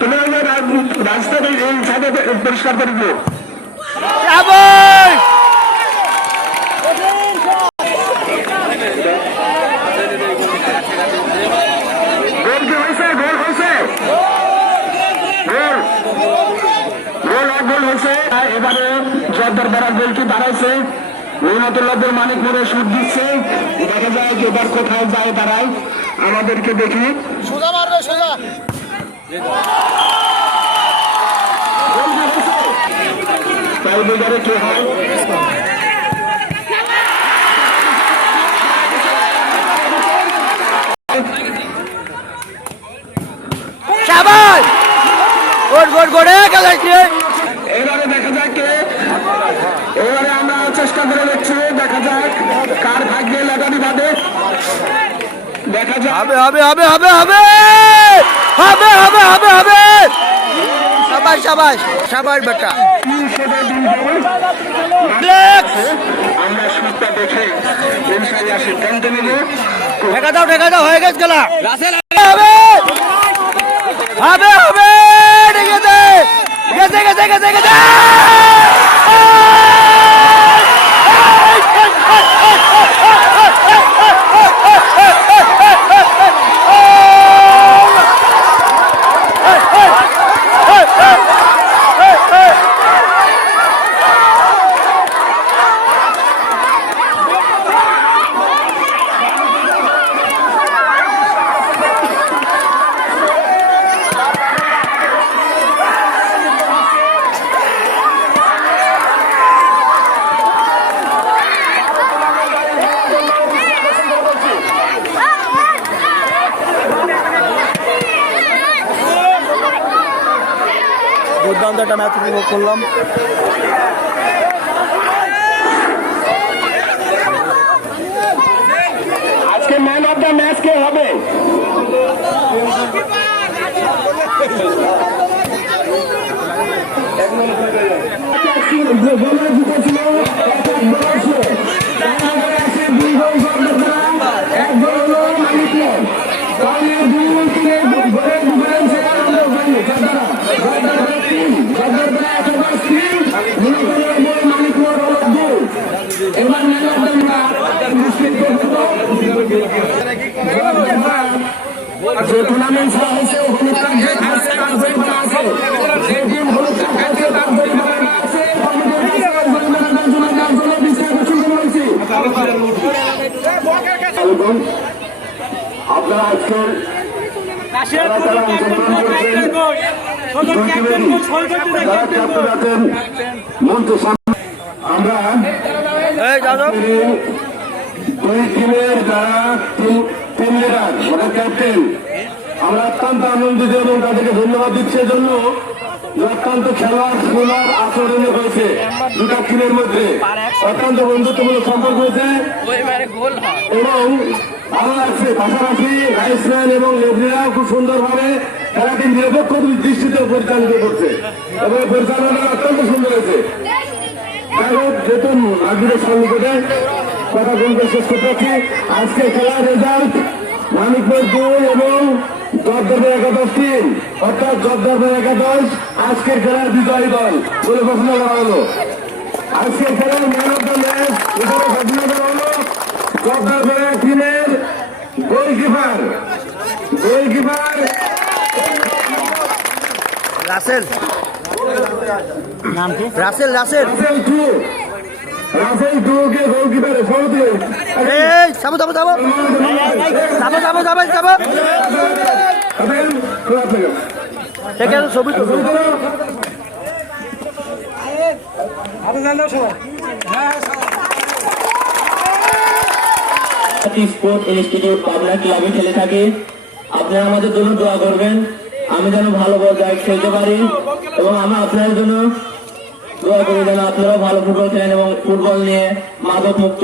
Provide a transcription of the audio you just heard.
তুমি রাস্তাটা পরিষ্কার করে দিও। এবারে জর্দার বেড়ার গোলটি দাঁড়াইছে, রহমতুল্লাহদের মানিকপুরে শুট দিচ্ছে। দেখা যায় যে এবার কোথায় যায় দাঁড়ায়, আমাদেরকে দেখি সোজা মারবে, সোজা তাই বাজারে কি হয়। এবারে দেখা যাক কে, এবারে আমরা চেষ্টা করে দেখছি, দেখা যাক কার ভাগ্যে লাগানি বাদে। দেখা যাক হবে হবে হবে হবে হবে হবে হবে হবে হবে শাবাশ শাবাশ শাবাশ বেটা। আমরা শুটটা দেখে ইনশাআল্লাহ সিদ্ধান্ত নেব। ঢেকা দাও হয়ে গেছে খেলা। হবে হবে হবে গেছে গেছে গেছে গেছে গেছে দুর্দান্ত একটা ম্যাচ উপভোগ করলাম। আজকে ম্যান অফ দ্য ম্যাচ কে হবে? যে টুর্নামেন্ট হয়েছে আপনারা আজকের আমরা দুই টিমের যারা টিম লিডার মানে ক্যাপ্টেন, আমরা অত্যন্ত আনন্দিত এবং তাদেরকে ধন্যবাদ দিচ্ছি জন্য অত্যন্ত খেলার সুন্দর আচরণে হয়েছে। দুটা টিমের মধ্যে অত্যন্ত বন্ধুত্বমূলক সম্পর্ক হয়েছে এবং ভালো লাগছে। পাশাপাশি ব্যাটসম্যান এবং লেফটিরাও খুব সুন্দরভাবে খেলাটি নিরপেক্ষ দৃষ্টিতে পরিচালিত করছে এবং পরিচালনা অত্যন্ত সুন্দর হয়েছে। যেহেতু আজকের সঙ্গে কথা বলতে শেষ করতে পারছি, আজকে খেলার রেজাল্ট মানিকপুর 2 এবং জর্দার একাদশ টিম, অর্থাৎ জর্দার একাদশ আজকের খেলার বিজয়ী দল বলে ঘোষণা করা হলো। আজকের খেলার ম্যান অফ দ্য ম্যাচ হিসেবে ঘোষণা করা হলো জর্দার টিমের গোলকিপার রাসেল। নাম কি? রাসেল রাসেল রাসেল 2 কে গোলকিপারে সৌদি। এই যাবো যাবো যাবো যাবো যাবো যাবো যাবো দেখেন ছবি তো স্পোর্ট ইনস্টিটিউট পাবনা ক্লাবে খেলে থাকে। আপনারা আমাদের জন্য দোয়া করবেন, আমি যেন ভালো পর্যায়ে খেলতে পারি এবং আমি আপনাদের জন্য দোয়া করি যেন আপনারাও ভালো ফুটবল খেলেন এবং ফুটবল নিয়ে মাদক মুক্ত